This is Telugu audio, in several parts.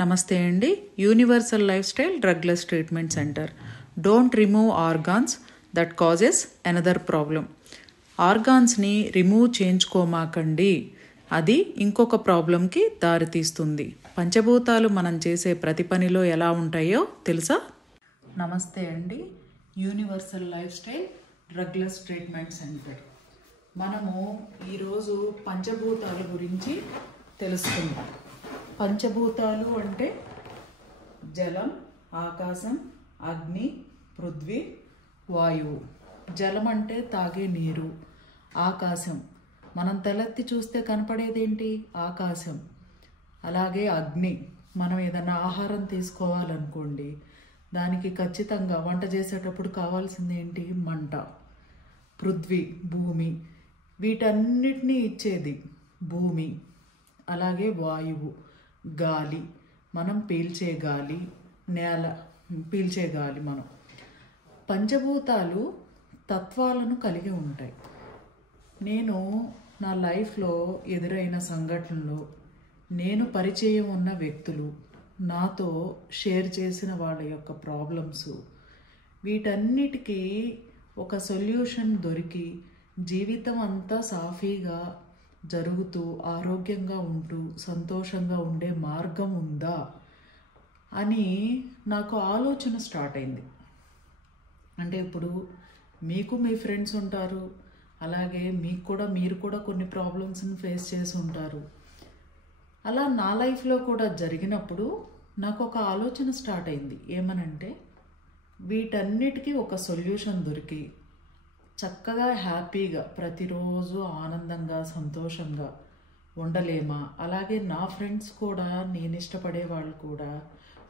నమస్తే అండి. Universal lifestyle drugless treatment centre. Don't remove organs that causes another problem. ఆర్గాన్స్ని రిమూవ్ చేయించుకోమాకండి, అది ఇంకొక ప్రాబ్లంకి దారితీస్తుంది. పంచభూతాలు మనం చేసే ప్రతి పనిలో ఎలా ఉంటాయో తెలుసా? నమస్తే అండి. Universal lifestyle drugless treatment centre. మనము ఈరోజు పంచభూతాల గురించి తెలుసుకుందాం. పంచభూతాలు అంటే జలం, ఆకాశం, అగ్ని, పృథ్వీ, వాయువు. జలం అంటే తాగే నీరు, ఆకాశం మనం తలెత్తి చూస్తే కనపడేదేంటి? ఆకాశం. అలాగే అగ్ని, మనం ఏదైనా ఆహారం తీసుకోవాలనుకోండి, దానికి ఖచ్చితంగా వంట చేసేటప్పుడు కావాల్సింది ఏంటి? మంట. పృథ్వీ, భూమి, వీటన్నిటినీ ఇచ్చేది భూమి. అలాగే వాయువు, గాలి, మనం పీల్చే గాలి, నేల పీల్చే గాలి. మనం పంచభూతాలు తత్వాలను కలిగి ఉంటాయి. నేను నా లైఫ్లో ఎదురైన సంఘటనలు, నేను పరిచయం ఉన్న వ్యక్తులు, నాతో షేర్ చేసిన వాళ్ళ యొక్క ప్రాబ్లమ్స్, వీటన్నిటికీ ఒక సొల్యూషన్ దొరికి జీవితం అంతా సాఫీగా జరుగుతూ ఆరోగ్యంగా ఉంటూ సంతోషంగా ఉండే మార్గం ఉందా అని నాకు ఆలోచన స్టార్ట్ అయింది. అంటే ఇప్పుడు మీకు మీ ఫ్రెండ్స్ ఉంటారు, అలాగే మీరు కూడా కొన్ని ప్రాబ్లమ్స్ని ఫేస్ చేసి ఉంటారు. అలా నా లైఫ్లో కూడా జరిగినప్పుడు నాకు ఒక ఆలోచన స్టార్ట్ అయింది. ఏమనంటే, వీటన్నిటికీ ఒక సొల్యూషన్ దొరికి చక్కగా హ్యాపీగా ప్రతిరోజు ఆనందంగా సంతోషంగా ఉండలేమా? అలాగే నా ఫ్రెండ్స్ కూడా, నేను ఇష్టపడే వాళ్ళు కూడా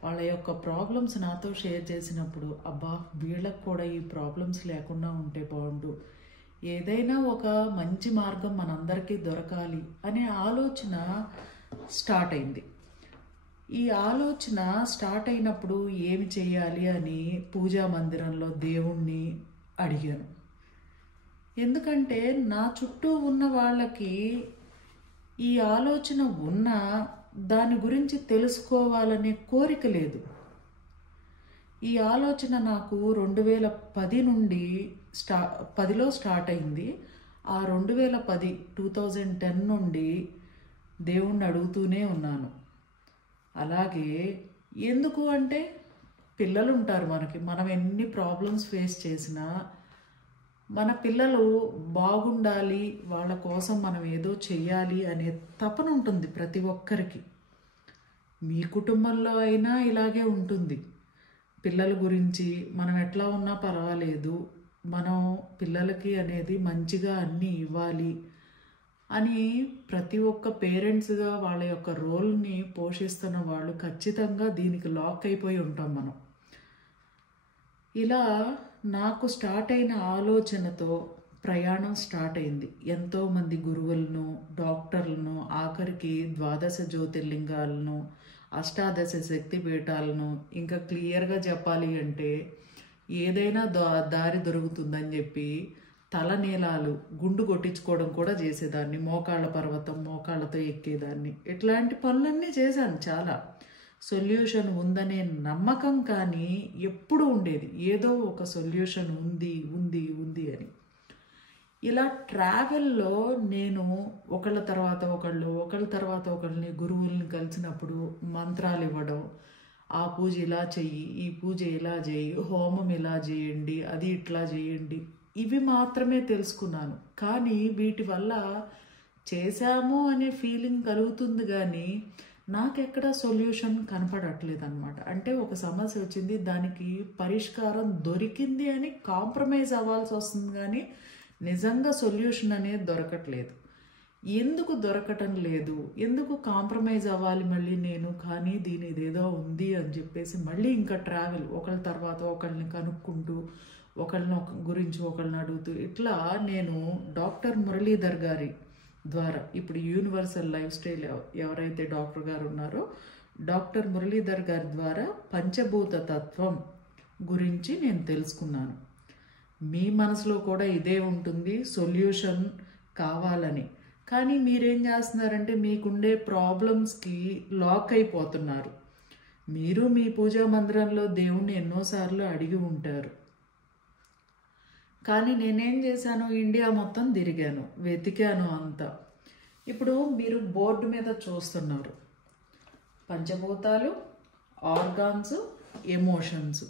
వాళ్ళ యొక్క ప్రాబ్లమ్స్ నాతో షేర్ చేసినప్పుడు, అబ్బా వీళ్ళకు కూడా ఈ ప్రాబ్లమ్స్ లేకుండా ఉంటే బాగుండు, ఏదైనా ఒక మంచి మార్గం మనందరికీ దొరకాలి అనే ఆలోచన స్టార్ట్ అయింది. ఈ ఆలోచన స్టార్ట్ అయినప్పుడు ఏమి చేయాలి అని పూజా మందిరంలో దేవుణ్ణి అడిగాను. ఎందుకంటే నా చుట్టూ ఉన్న వాళ్ళకి ఈ ఆలోచన ఉన్నా దాని గురించి తెలుసుకోవాలనే కోరిక లేదు. ఈ ఆలోచన నాకు 2010 నుండి 10లో స్టార్ట్ అయింది. ఆ 2010 నుండి దేవుణ్ణి అడుగుతూనే ఉన్నాను. అలాగే ఎందుకు అంటే, పిల్లలు ఉంటారు మనకి, మనం ఎన్ని ప్రాబ్లమ్స్ ఫేస్ చేసినా మన పిల్లలు బాగుండాలి, వాళ్ళ కోసం మనం ఏదో చెయ్యాలి అనే తపన ఉంటుంది ప్రతి ఒక్కరికి. మీ కుటుంబంలో అయినా ఇలాగే ఉంటుంది. పిల్లల గురించి మనం ఎట్లా ఉన్నా పర్వాలేదు, మనం పిల్లలకి అనేది మంచిగా అన్నీ ఇవ్వాలి అని ప్రతి ఒక్క పేరెంట్స్గా వాళ్ళ యొక్క రోల్ని పోషిస్తున్న వాళ్ళు ఖచ్చితంగా దీనికి లాక్ అయిపోయి ఉంటాం మనం. ఇలా నాకు స్టార్ట్ అయిన ఆలోచనతో ప్రయాణం స్టార్ట్ అయింది. ఎంతోమంది గురువులను, డాక్టర్లను, ఆఖరికి 12 జ్యోతిర్లింగాలను, అష్టాదశ శక్తి పీఠాలను, ఇంకా క్లియర్గా చెప్పాలి అంటే ఏదైనా దారి దొరుకుతుందని చెప్పి తలనీలాలు, గుండు కొట్టించుకోవడం కూడా చేసేదాన్ని. మోకాళ్ళ పర్వతం, మోకాళ్ళతో ఎక్కేదాన్ని. ఇట్లాంటి పనులన్నీ చేశాను. చాలా సొల్యూషన్ ఉందనే నమ్మకం కానీ ఎప్పుడు ఉండేది, ఏదో ఒక సొల్యూషన్ ఉంది అని. ఇలా ట్రావెల్లో నేను ఒకళ్ళ తర్వాత ఒకళ్ళని గురువుల్ని కలిసినప్పుడు మంత్రాలు ఇవ్వడం, ఆ పూజ ఇలా చెయ్యి, ఈ పూజ ఇలా చేయి, హోమం ఇలా చేయండి, అది ఇట్లా చేయండి, ఇవి మాత్రమే తెలుసుకున్నాను. కానీ వీటి వల్ల చేశాము అనే ఫీలింగ్ కలుగుతుంది, కానీ నాకెక్కడ సొల్యూషన్ కనపడట్లేదు అనమాట. అంటే ఒక సమస్య వచ్చింది, దానికి పరిష్కారం దొరికింది అని కాంప్రమైజ్ అవ్వాల్సి వస్తుంది, కానీ నిజంగా సొల్యూషన్ అనేది దొరకట్లేదు. ఎందుకు దొరకటం లేదు, ఎందుకు కాంప్రమైజ్ అవ్వాలి మళ్ళీ నేను? కానీ దీని ఇదేదో ఉంది అని చెప్పేసి మళ్ళీ ఇంకా ట్రావెల్, ఒకళ్ళ తర్వాత ఒకళ్ళని కనుక్కుంటూ, ఒకళ్ళని గురించి ఒకళ్ళని అడుగుతూ, ఇట్లా నేను డాక్టర్ మురళీధర్ గారి ద్వారా, ఇప్పుడు యూనివర్సల్ లైఫ్ స్టైల్ ఎవరైతే డాక్టర్ గారు ఉన్నారో, డాక్టర్ మురళీధర్ గారి ద్వారా పంచభూత తత్వం గురించి నేను తెలుసుకున్నాను. మీ మనసులో కూడా ఇదే ఉంటుంది, సొల్యూషన్ కావాలని. కానీ మీరేం చేస్తున్నారంటే, మీకుండే ప్రాబ్లమ్స్కి లాక్ అయిపోతున్నారు. మీరు మీ పూజా మందిరంలో దేవుణ్ణి ఎన్నోసార్లు అడిగి ఉంటారు. కానీ నేనేం చేశాను, ఇండియా మొత్తం తిరిగాను, వెతికాను అంతా. ఇప్పుడు మీరు బోర్డు మీద చూస్తున్నారు పంచభూతాలు, ఆర్గాన్స్, ఎమోషన్స్.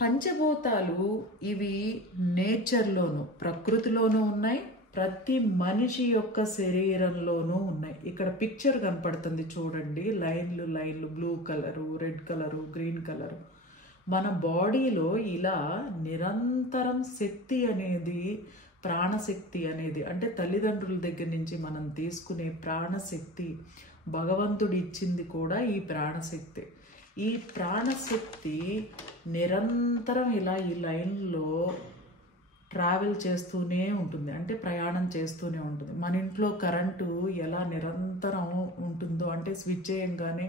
పంచభూతాలు ఇవి నేచర్లోనూ ప్రకృతిలోనూ ఉన్నాయి, ప్రతి మనిషి యొక్క శరీరంలోనూ ఉన్నాయి. ఇక్కడ పిక్చర్ కనపడుతుంది చూడండి, లైన్లు లైన్లు, blue colour, red colour, green colour. మన బాడీలో ఇలా నిరంతరం శక్తి అనేది, ప్రాణశక్తి అనేది, అంటే తల్లిదండ్రుల దగ్గర నుంచి మనం తీసుకునే ప్రాణశక్తి, భగవంతుడు ఇచ్చింది కూడా ఈ ప్రాణశక్తి. ఈ ప్రాణశక్తి నిరంతరం ఇలా ఈ లైన్లో ట్రావెల్ చేస్తూనే ఉంటుంది, అంటే ప్రయాణం చేస్తూనే ఉంటుంది. మన ఇంట్లో కరెంటు ఎలా నిరంతరం ఉంటుందో, అంటే స్విచ్ చేయంగానే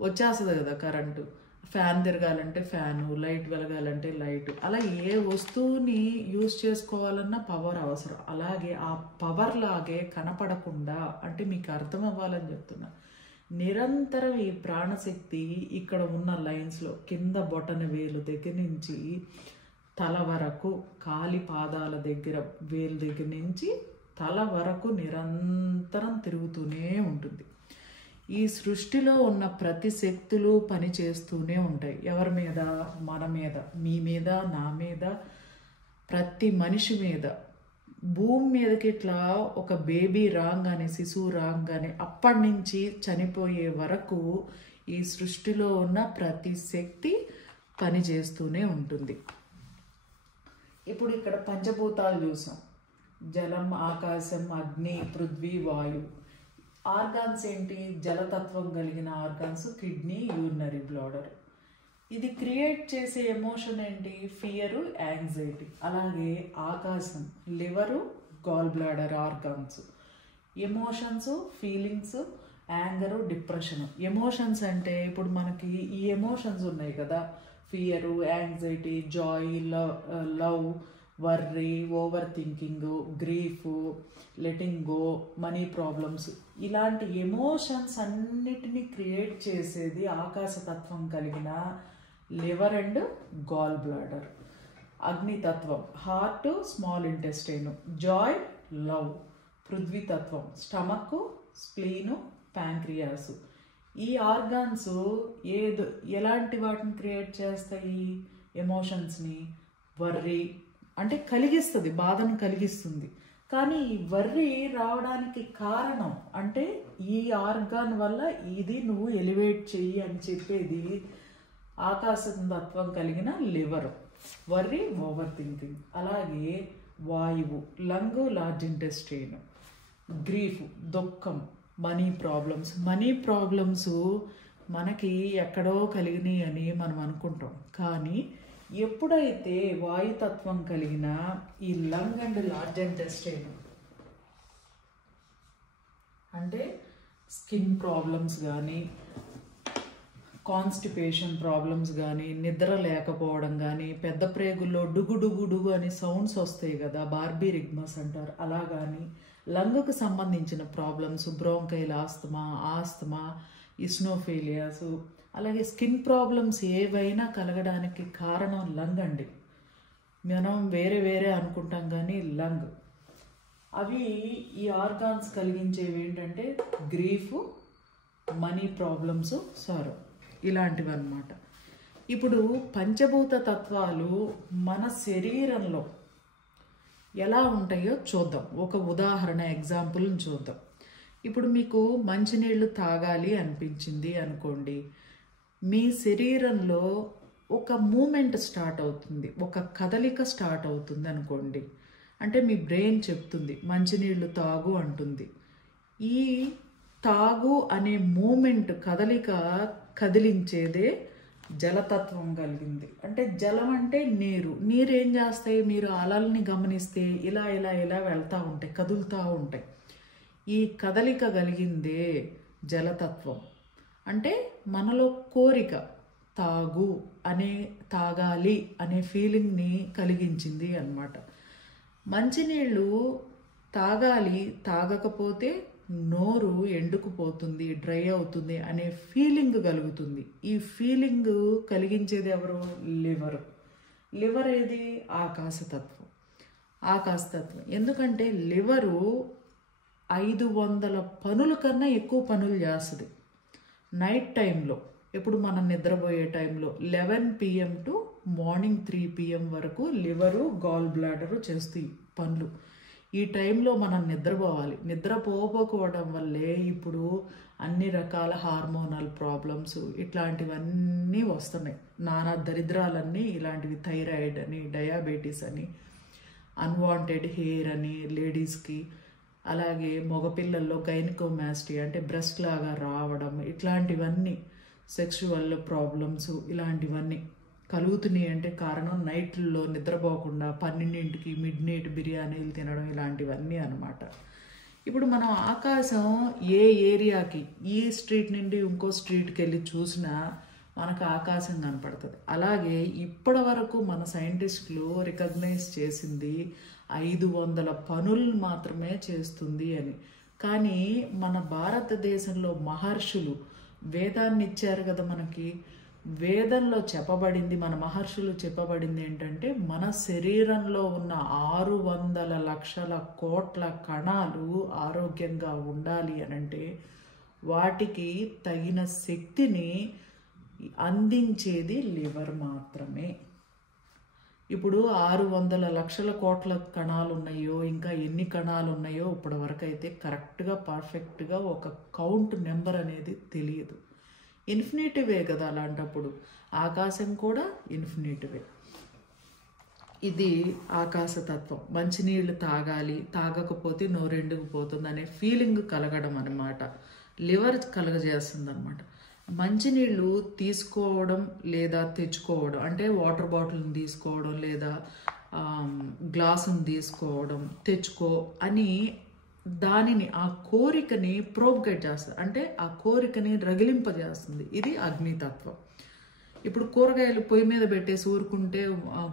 వచ్చేస్తుంది కదా కరెంటు. ఫ్యాన్ తిరగాలంటే ఫ్యాను, లైట్ వెలగాలంటే లైట్. అలా ఏ వస్తువుని యూజ్ చేసుకోవాలన్నా పవర్ అవసరం. అలాగే ఆ పవర్ లాగే కనపడకుండా, అంటే మీకు అర్థం అవ్వాలని చెప్తున్నా, నిరంతరం ఈ ప్రాణశక్తి ఇక్కడ ఉన్న లైన్స్లో కింద బొటన వేలు దగ్గర నుంచి తల వరకు, కాలి పాదాల దగ్గర వేలు దగ్గర నుంచి తల వరకు నిరంతరం తిరుగుతూనే ఉంటుంది. ఈ సృష్టిలో ఉన్న ప్రతి శక్తులు పని చేస్తూనే ఉంటాయి. ఎవరి మీద? మన మీద, మీ మీద, నా మీద, ప్రతి మనిషి మీద. భూమి మీదకి ఇట్లా ఒక బేబీ రాగానే, శిశువు రాగానే అప్పటి నుంచి చనిపోయే వరకు ఈ సృష్టిలో ఉన్న ప్రతి శక్తి పని చేస్తూనే ఉంటుంది. ఇప్పుడు ఇక్కడ పంచభూతాలు చూసాం, జలం, ఆకాశం, అగ్ని, పృథ్వీ, వాయు. ఆర్గాన్స్ ఏంటి? జలతత్వం కలిగిన ఆర్గాన్స్ కిడ్నీ, యూరినరీ బ్లాడర్. ఇది క్రియేట్ చేసే ఎమోషన్ ఏంటి? Fear, anxiety. అలాగే ఆకాశం, liver, gall bladder organs. Emotions, feelings, anger, depression. Emotions అంటే ఇప్పుడు మనకి ఈ ఎమోషన్స్ ఉన్నాయి కదా, fear, anxiety, joy, love, worry, overthinking, grief, letting go, money problems. ఇలాంటి ఎమోషన్స్ అన్నిటినీ క్రియేట్ చేసేది ఆకాశతత్వం కలిగిన లివర్ అండ్ గాల్ బ్లాడర్. అగ్నితత్వం, heart, small intestine. Joy, love. పృథ్వీతత్వం, స్టమక్, స్ప్లీను, ప్యాంక్రియాస్. ఈ ఆర్గాన్స్ ఎలాంటి వాటిని క్రియేట్ చేస్తాయి? ఎమోషన్స్ని. వర్రీ అంటే కలిగిస్తుంది, బాధను కలిగిస్తుంది. కానీ ఈ వర్రీ రావడానికి కారణం అంటే ఈ ఆర్గాన్ వల్ల ఇది నువ్వు ఎలివేట్ చెయ్యి అని చెప్పేది ఆకాశం తత్వం కలిగిన లివర్. Worry, over thinking. అలాగే వాయువు, లంగ్, లార్జ్ ఇంటెస్టైన్. గ్రీఫ్, దుఃఖం, మనీ ప్రాబ్లమ్స్. మనీ ప్రాబ్లమ్స్ మనకి ఎక్కడో కలిగినాయి అని మనం అనుకుంటాం. కానీ ఎప్పుడైతే వాయుతత్వం కలిగిన ఈ లంగ్ అండ్ లార్జ్ ఇంటెస్టైన్, అంటే స్కిన్ ప్రాబ్లమ్స్ కానీ, కాన్స్టిపేషన్ ప్రాబ్లమ్స్ కానీ, నిద్ర లేకపోవడం కానీ, పెద్ద ప్రేగుల్లో డుగు డుగు డుగు అని సౌండ్స్ వస్తాయి కదా, బార్బీ రిగ్మస్ అంటారు, అలా కానీ లంగ్కు సంబంధించిన ప్రాబ్లమ్స్, బ్రోంకైల్ ఆస్తమా, ఇస్నోఫీలియాస్, అలాగే స్కిన్ ప్రాబ్లమ్స్ ఏవైనా కలగడానికి కారణం లంగ్ అండి. మనం వేరే వేరే అనుకుంటాం కానీ లంగ్. అవి ఈ ఆర్గాన్స్ కలిగించేవి ఏంటంటే గ్రీఫ్, మనీ ప్రాబ్లమ్స్, సారో, ఇలాంటివి అన్నమాట. ఇప్పుడు పంచభూత తత్వాలు మన శరీరంలో ఎలా ఉంటాయో చూద్దాం. ఒక ఉదాహరణ, ఎగ్జాంపుల్ని చూద్దాం. ఇప్పుడు మీకు మంచినీళ్ళు తాగాలి అనిపించింది అనుకోండి, మీ శరీరంలో ఒక మూమెంట్ స్టార్ట్ అవుతుంది, ఒక కదలిక స్టార్ట్ అవుతుంది అనుకోండి. అంటే మీ బ్రెయిన్ చెప్తుంది మంచినీళ్ళు తాగు అంటుంది. ఈ తాగు అనే మూమెంట్, కదలిక కదిలించేదే జలతత్వం కలిగింది. అంటే జలం అంటే నీరు. నీరు ఏం చేస్తాయి? మీరు అలల్ని గమనిస్తే ఇలా ఇలా ఇలా వెళ్తూ ఉంటాయి, కదులుతూ ఉంటాయి. ఈ కదలిక కలిగిందే జలతత్వం. అంటే మనలో కోరిక, తాగాలి అనే ఫీలింగ్ని కలిగించింది అన్నమాట. మంచినీళ్ళు తాగాలి, తాగకపోతే నోరు ఎండుకుపోతుంది, డ్రై అవుతుంది అనే ఫీలింగ్ కలుగుతుంది. ఈ ఫీలింగ్ కలిగించేది ఎవరు? లివర్. లివర్ ఏది? ఆకాశతత్వం. ఆకాశతత్వం ఎందుకంటే లివరు 500 పనుల కన్నా ఎక్కువ పనులు చేస్తుంది నైట్ టైంలో. ఇప్పుడు మనం నిద్రపోయే టైంలో 11 PM టు మార్నింగ్ 3 PM వరకు లివరు, గాల్ బ్లాడరు చేస్తాయి పనులు. ఈ టైంలో మనం నిద్రపోవాలి. నిద్రపోకపోవడం వల్లే ఇప్పుడు అన్ని రకాల హార్మోనల్ ప్రాబ్లమ్స్ ఇట్లాంటివన్నీ వస్తున్నాయి. నానా దరిద్రాలన్నీ ఇలాంటివి, థైరాయిడ్ అని, డయాబెటీస్ అని, అన్వాంటెడ్ హెయిర్ అని లేడీస్కి, అలాగే మగపిల్లల్లో గైనకోమాస్టీ అంటే బ్రెస్ట్ లాగా రావడం, ఇట్లాంటివన్నీ సెక్షువల్ ప్రాబ్లమ్స్ ఇలాంటివన్నీ కలుగుతున్నాయి. అంటే కారణం నైట్లో నిద్రపోకుండా 12ంటికి మిడ్ నైట్ బిర్యానీలు తినడం ఇలాంటివన్నీ అన్నమాట. ఇప్పుడు మనం ఆకాశం ఏ ఏరియాకి, ఈ స్ట్రీట్ నుండి ఇంకో స్ట్రీట్కి వెళ్ళి చూసినా మనకు ఆకాశం కనపడుతుంది. అలాగే ఇప్పటి వరకు మన సైంటిస్టులు రికగ్నైజ్ చేసింది 500 పనులు మాత్రమే చేస్తుంది అని. కానీ మన భారతదేశంలో మహర్షులు వేదాన్ని ఇచ్చారు కదా మనకి. వేదంలో చెప్పబడింది, మన మహర్షులు చెప్పబడింది ఏంటంటే మన శరీరంలో ఉన్న 600 లక్షల కోట్ల కణాలు ఆరోగ్యంగా ఉండాలి అనంటే వాటికి తగిన శక్తిని అందించేది లివర్ మాత్రమే. ఇప్పుడు 600 లక్షల కోట్ల కణాలు ఉన్నాయో, ఇంకా ఎన్ని కణాలు ఉన్నాయో ఇప్పటి వరకు అయితే కరెక్ట్గా పర్ఫెక్ట్గా ఒక కౌంట్ నెంబర్ అనేది తెలియదు. ఇన్ఫినిటివే కదా. అలాంటప్పుడు ఆకాశం కూడా ఇన్ఫినిటివే. ఇది ఆకాశతత్వం. మంచినీళ్ళు తాగాలి, తాగకపోతే నోరెండుకుపోతుంది అనే ఫీలింగ్ కలగడం అన్నమాట. లివర్ కలగజేస్తుంది అనమాట. మంచినీళ్ళు తీసుకోవడం లేదా తెచ్చుకోవడం అంటే వాటర్ బాటిల్ని తీసుకోవడం లేదా గ్లాసుని తీసుకోవడం, తెచ్చుకో అని దానిని, ఆ కోరికని ప్రోగ్రేట్ చేస్తుంది. అంటే ఆ కోరికని రగిలింపజేస్తుంది. ఇది అగ్నితత్వం. ఇప్పుడు కూరగాయలు పొయ్యి మీద పెట్టేసి ఊరుకుంటే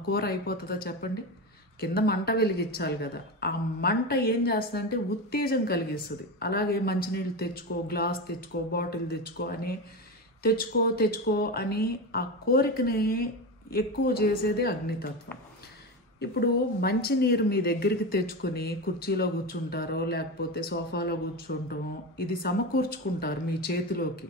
కూర అయిపోతుందా చెప్పండి? కింద మంట వెలిగించాలి కదా. ఆ మంట ఏం చేస్తుందంటే ఉత్తేజం కలిగిస్తుంది. అలాగే మంచినీళ్ళు తెచ్చుకో, గ్లాస్ తెచ్చుకో, బాటిల్ తెచ్చుకో అని తెచ్చుకో అని ఆ కోరికని ఎక్కువ చేసేది అగ్నితత్వం. ఇప్పుడు మంచినీరు మీ దగ్గరికి తెచ్చుకొని కుర్చీలో కూర్చుంటారో లేకపోతే సోఫాలో కూర్చుంటామో ఇది సమకూర్చుకుంటారు మీ చేతిలోకి.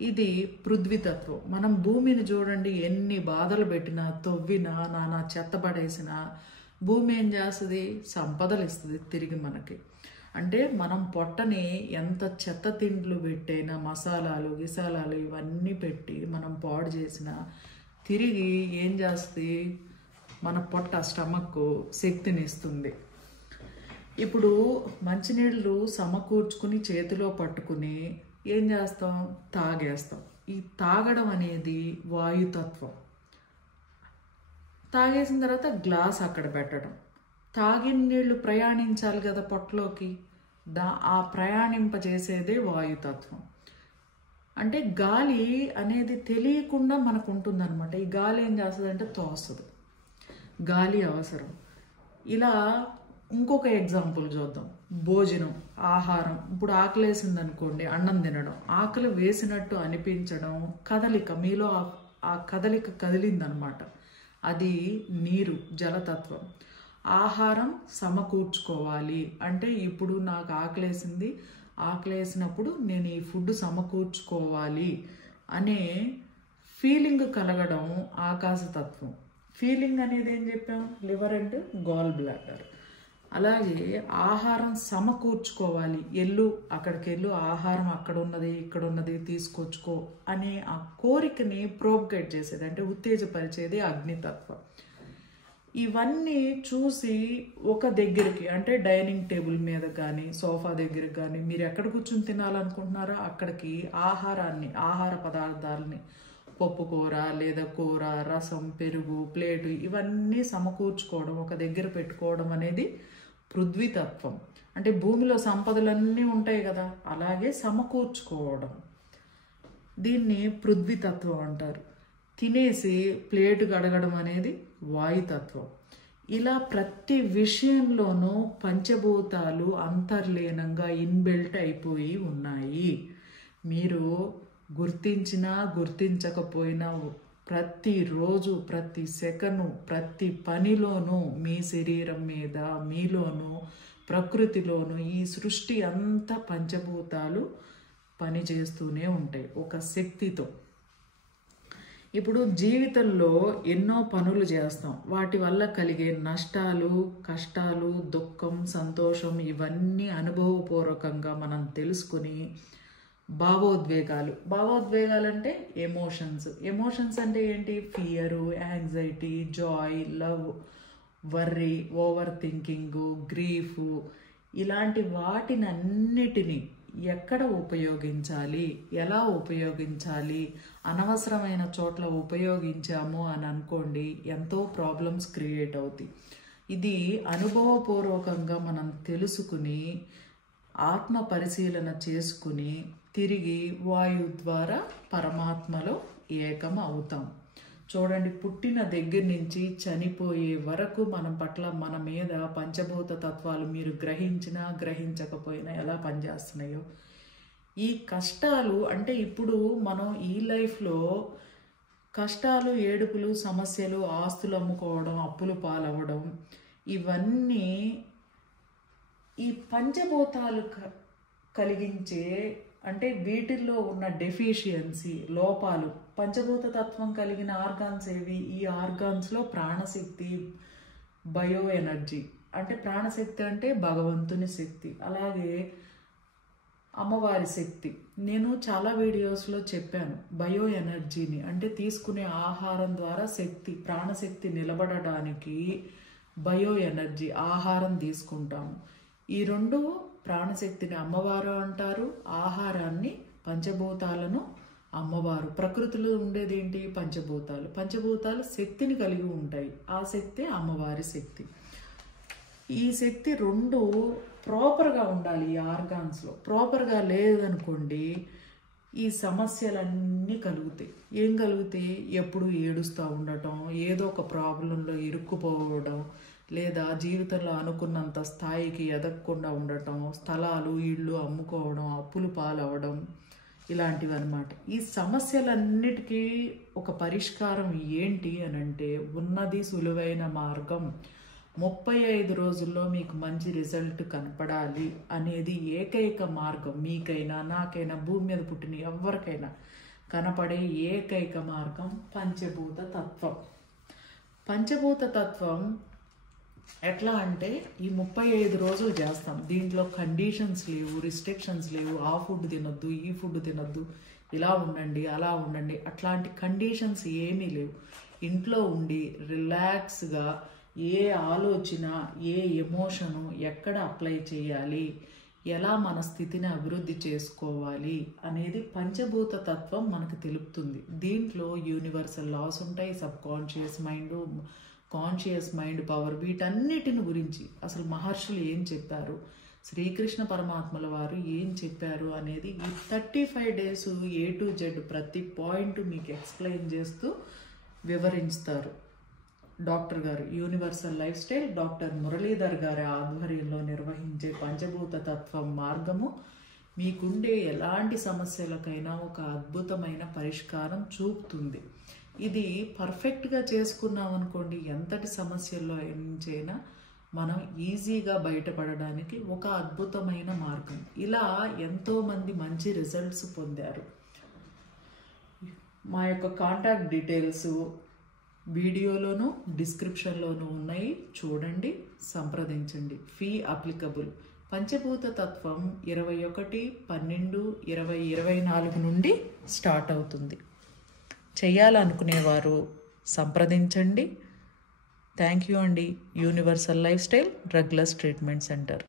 ఇది పృథ్వీతత్వం. మనం భూమిని చూడండి, ఎన్ని బాధలు పెట్టినా, తవ్వినా, నానా చెత్త పడేసినా భూమి ఏం చేస్తుంది? సంపదలు ఇస్తుంది తిరిగి మనకి. అంటే మనం పొట్టని ఎంత చెత్త తిండ్లు పెట్టైనా, మసాలాలు గిసాలాలు ఇవన్నీ పెట్టి మనం పాడు చేసినా తిరిగి ఏం చేస్తుంది? మన పొట్ట, స్టమక్ శక్తిని ఇస్తుంది. ఇప్పుడు మంచినీళ్ళు సమకూర్చుకుని చేతిలో పట్టుకుని ఏం చేస్తాం? తాగేస్తాం. ఈ తాగడం అనేది వాయుతత్వం. తాగేసిన తర్వాత గ్లాస్ అక్కడ పెట్టడం. తాగిన నీళ్ళు ప్రయాణించాలి కదా పొట్టలోకి. ఆ ప్రయాణింపజేసేదే వాయుతత్వం. అంటే గాలి అనేది తెలియకుండా మనకు ఉంటుందన్నమాట. ఈ గాలి ఏం చేస్తుంది అంటే తోస్తుంది. గాలి అవసరం. ఇలా ఇంకొక ఎగ్జాంపుల్ చూద్దాం. భోజనం, ఆహారం. ఇప్పుడు ఆకలి వేసింది అనుకోండి, అన్నం తినడం. ఆకలి వేసినట్టు అనిపించడం, కదలిక, మీలో ఆ కదలిక కదిలిందనమాట. అది నీరు, జలతత్వం. ఆహారం సమకూర్చుకోవాలి అంటే ఇప్పుడు నాకు ఆకలేసింది, ఆకలేసినప్పుడు నేను ఈ ఫుడ్ సమకూర్చుకోవాలి అనే ఫీలింగ్ కలగడం ఆకాశతత్వం. ఫీలింగ్ అనేది ఏం చెప్పాం? Liver and gall bladder. అలాగే ఆహారం సమకూర్చుకోవాలి, అక్కడికి వెళ్ళు, ఆహారం అక్కడ ఉన్నది ఇక్కడ ఉన్నది తీసుకొచ్చుకో అనే ఆ కోరికని ప్రోగ్రేట్ చేసేది, అంటే ఉత్తేజపరిచేది అగ్నితత్వం. ఇవన్నీ చూసి ఒక దగ్గరికి, అంటే డైనింగ్ టేబుల్ మీద కానీ సోఫా దగ్గరికి కానీ మీరు ఎక్కడ కూర్చొని తినాలనుకుంటున్నారో అక్కడికి ఆహార పదార్థాలని, పప్పు కూర లేదా కూర, రసం, పెరుగు, ప్లేటు ఇవన్నీ సమకూర్చుకోవడం, ఒక దగ్గర పెట్టుకోవడం అనేది పృథ్వీతత్వం. అంటే భూమిలో సంపదలన్నీ ఉంటాయి కదా, అలాగే సమకూర్చుకోవడం. దీన్ని పృథ్వీతత్వం అంటారు. తినేసి ప్లేటు కడగడం అనేది వాయుతత్వం. ఇలా ప్రతి విషయంలోనూ పంచభూతాలు అంతర్లీనంగా ఇన్బిల్ట్ అయిపోయి ఉన్నాయి. మీరు గుర్తించినా గుర్తించకపోయినా ప్రతిరోజు, ప్రతి సెకను, ప్రతి పనిలోనూ, మీ శరీరం మీద, మీలోనూ, ప్రకృతిలోనూ, ఈ సృష్టి అంతా పంచభూతాలు పనిచేస్తూనే ఉంటాయి ఒక శక్తితో. ఇప్పుడు జీవితంలో ఎన్నో పనులు చేస్తాం, వాటి వల్ల కలిగే నష్టాలు, కష్టాలు, దుఃఖం, సంతోషం ఇవన్నీ అనుభవపూర్వకంగా మనం తెలుసుకుని భావోద్వేగాలు అంటే ఎమోషన్స్ అంటే ఏంటి? Fear, anxiety, joy, love, worry, overthinking, grief, ఇలాంటి వాటినన్నిటినీ ఎక్కడ ఉపయోగించాలి, ఎలా ఉపయోగించాలి, అనవసరమైన చోట్ల ఉపయోగించాము అని అనుకోండి, ఎంతో ప్రాబ్లమ్స్ క్రియేట్ అవుతాయి. ఇది అనుభవపూర్వకంగా మనం తెలుసుకుని ఆత్మ పరిశీలన చేసుకుని తిరిగి వాయు ద్వారా పరమాత్మలో ఏకం అవుతాం. చూడండి, పుట్టిన దగ్గర నుంచి చనిపోయే వరకు మన పట్ల, మన మీద పంచభూత తత్వాలు మీరు గ్రహించినా గ్రహించకపోయినా ఎలా పనిచేస్తున్నాయో. ఈ కష్టాలు అంటే ఇప్పుడు మనం ఈ లైఫ్లో కష్టాలు, ఏడుపులు, సమస్యలు, ఆస్తులు అమ్ముకోవడం, అప్పులు పాలవ్వడం, ఇవన్నీ ఈ పంచభూతాలు కలిగించే, అంటే వీటిల్లో ఉన్న డెఫిషియన్సీ, లోపాలు. పంచభూత తత్వం కలిగిన ఆర్గాన్స్ ఏవి? ఈ ఆర్గాన్స్లో ప్రాణశక్తి, బయో ఎనర్జీ. అంటే ప్రాణశక్తి అంటే భగవంతుని శక్తి, అలాగే అమ్మవారి శక్తి. నేను చాలా వీడియోస్లో చెప్పాను, బయో ఎనర్జీని అంటే తీసుకునే ఆహారం ద్వారా శక్తి, ప్రాణశక్తి నిలబడడానికి బయో ఎనర్జీ, ఆహారం తీసుకుంటాము. ఈ రెండు ప్రాణశక్తిని అమ్మవారు అంటారు, ఆహారాన్ని, పంచభూతాలను అమ్మవారు. ప్రకృతిలో ఉండేది ఏంటి? పంచభూతాలు శక్తిని కలిగి ఉంటాయి. ఆ శక్తి అమ్మవారి శక్తి. ఈ శక్తి రెండు ప్రాపర్గా ఉండాలి. ఈ ఆర్గాన్స్లో ప్రాపర్గా లేదనుకోండి, ఈ సమస్యలన్నీ కలుగుతాయి. ఏం కలుగుతాయి? ఎప్పుడు ఏడుస్తూ ఉండటం, ఏదో ఒక ప్రాబ్లంలో ఇరుక్కుపోవడం, లేదా జీవితంలో అనుకున్నంత స్థాయికి ఎదగకుండా ఉండటం, స్థలాలు, ఇళ్ళు అమ్ముకోవడం, అప్పులు పాలవడం, ఇలాంటివి అన్నమాట. ఈ సమస్యలన్నిటికీ ఒక పరిష్కారం ఏంటి అని అంటే, ఉన్నది సులువైన మార్గం. 35 రోజుల్లో మీకు మంచి రిజల్ట్ కనపడాలి అనేది ఏకైక మార్గం. మీకైనా, నాకైనా, భూమి మీద పుట్టిన ఎవరికైనా కనపడే ఏకైక మార్గం పంచభూత తత్వం. పంచభూత తత్వం ఎట్లా అంటే, ఈ 35 రోజులు చేస్తాం. దీంట్లో కండిషన్స్ లేవు, రిస్ట్రిక్షన్స్ లేవు. ఆ ఫుడ్ తినొద్దు, ఈ ఫుడ్ తినొద్దు, ఇలా ఉండండి, అలా ఉండండి, అట్లాంటి కండిషన్స్ ఏమీ లేవు. ఇంట్లో ఉండి రిలాక్స్గా ఏ ఆలోచన, ఏ ఎమోషను ఎక్కడ అప్లై చేయాలి, ఎలా మన స్థితిని అభివృద్ధి చేసుకోవాలి అనేది పంచభూత తత్వం మనకు తెలుపుతుంది. దీంట్లో యూనివర్సల్ లాస్ ఉంటాయి, sub conscious mind, conscious mind power, వీటన్నిటిని గురించి అసలు మహర్షులు ఏం చెప్పారు, శ్రీకృష్ణ పరమాత్మల వారు ఏం చెప్పారు అనేది ఈ 35 days A to Z ప్రతి పాయింట్ మీకు ఎక్స్ప్లెయిన్ చేస్తూ వివరిస్తారు డాక్టర్ గారు. Universal life style doctor Muralidhar గారి ఆధ్వర్యంలో నిర్వహించే పంచభూత తత్వం మార్గము మీకుండే ఎలాంటి సమస్యలకైనా ఒక అద్భుతమైన పరిష్కారం చూపుతుంది. ఇది పర్ఫెక్ట్గా చేసుకున్నాం అనుకోండి, ఎంతటి సమస్యల్లో నుంచైనా మనం ఈజీగా బయటపడడానికి ఒక అద్భుతమైన మార్గం. ఇలా ఎంతోమంది మంచి రిజల్ట్స్ పొందారు. మా యొక్క కాంటాక్ట్ డీటెయిల్స్ వీడియోలోనూ డిస్క్రిప్షన్లోనూ ఉన్నాయి, చూడండి, సంప్రదించండి. Fee applicable. పంచభూత తత్వం 21/12/2024 నుండి స్టార్ట్ అవుతుంది. చేయాలనుకునేవారు సంప్రదించండి. థ్యాంక్ యూ అండి. Universal lifestyle drugless treatment centre.